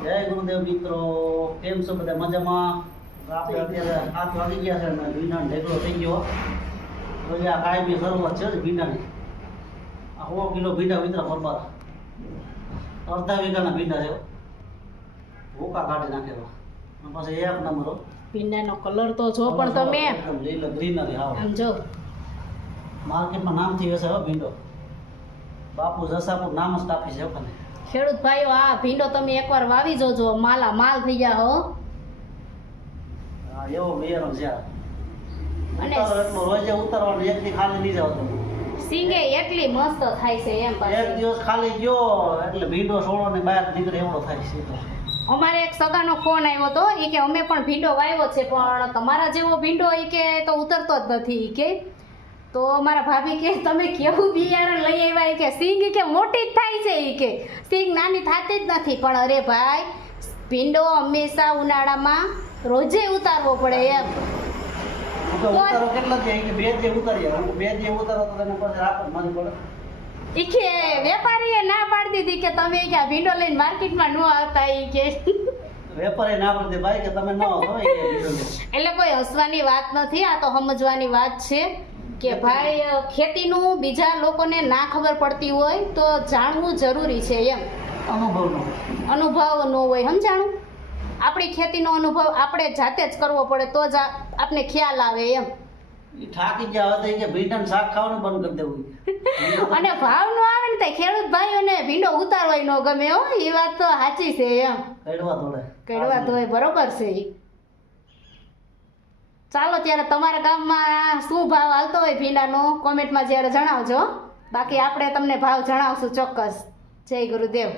જય ગુરુદેવ મિત્રો, કેમ છો બધા? મજામાં? આપણે અત્યારે 7 વાગી ગયા છે અને ભીંડાનો ઢેકલો થઈ ગયો. તો આ કાયમી શરૂઆત છે જ ભીંડાની. આ 100 કિલો ભીંડા વિતરા બરબાદ. અડધા વીઘાના ભીંડા છે, ભૂકા કાઢી નાખેલો. અને પછી એક નંબર ભીંડાનો કલર તો જો પણ તમે એકદમ લીલો ગ્રીનરી આવો. આમ જો માર્કેટમાં નામથી વેચાય હો ભીંડો. બાપુ જસાપુર નામ જ કાપી છે ઓખાને. ખેડૂત ભાઈઓ, આ ભીંડો તમે એકવાર વાવી જોજો, માલા માલ થઈ ગયા હો. હા, એવો મેરો છે આ. અને ઉતારો એટલો રોજે ઉતારવાનો, એક દી ખાલી નહીં જતો. સિંગે એટલી મસ્ત થાય છે એમ એક પાછી. દિવસ ખાલી ગયો એટલે ભીંડો સોળો ને બહાર નીકળે એવડો થાય છે. અમારે એક સગાનો ફોન આવ્યો હતો, એ કે અમે પણ ભીંડો વાવ્યો છે, પણ તમારા જેવો ભીંડો એ કે તો ઉતરતો જ નથી ઈ કે. તો મારા ભાભી કે તમે કેવું બિયારણ લઈ આવ્યા, કે સિંગ કે મોટી જ થાય છે ઈ કે, સિંગ નાની થતી જ નથી. પણ અરે ભાઈ, ભીંડો હંમેશા ઉનાળામાં રોજે ઉતારવો પડે એમ. ઉતારો કેટલા છે કે 2 દી ઉતારી આવે. 2 દી ઉતારો તો તમે પછી રાત જ મારી પડે. ઈ કે વેપારીએ ના પાડી દીધી કે તમે કે આ ભીંડો લઈને માર્કેટમાં ન આવતા ઈ કે. વેપારી ના પડતી ભાઈ કે તમે ન આવો એ કે ભીંડો લે. એટલે કોઈ હસવાની વાત નથી, આ તો સમજવાની વાત છે કે ભાઈ ખેતીનું બીજા લોકોને ના ખબર પડતી હોય તો જાણવું જરૂરી છે એમ. અનુભવનો અનુભવ ન હોય સમજાણું. આપણી ખેતીનો અનુભવ આપણે જાતે જ કરવો પડે તો જ આપને ખ્યાલ આવે એમ. ઈ થાકી ગયા હતા કે ભીંડાનું શાક ખાવાનું બંધ કરી દેવું. અને ભાવ નો આવે ને તો ખેડૂત ભાઈઓને ભીંડો ઉતારવાય ન ગમે હો, એ વાત તો સાચી છે એમ. કડવા તોડે. કડવા તો બરોબર છે ઈ. ચાલો ત્યારે તમારા ગામમાં શું ભાવ હાલતો હોય ભીંડાનો કોમેન્ટમાં જ્યારે જણાવજો. બાકી આપણે તમને ભાવ જણાવશું ચોક્કસ. જય ગુરુદેવ.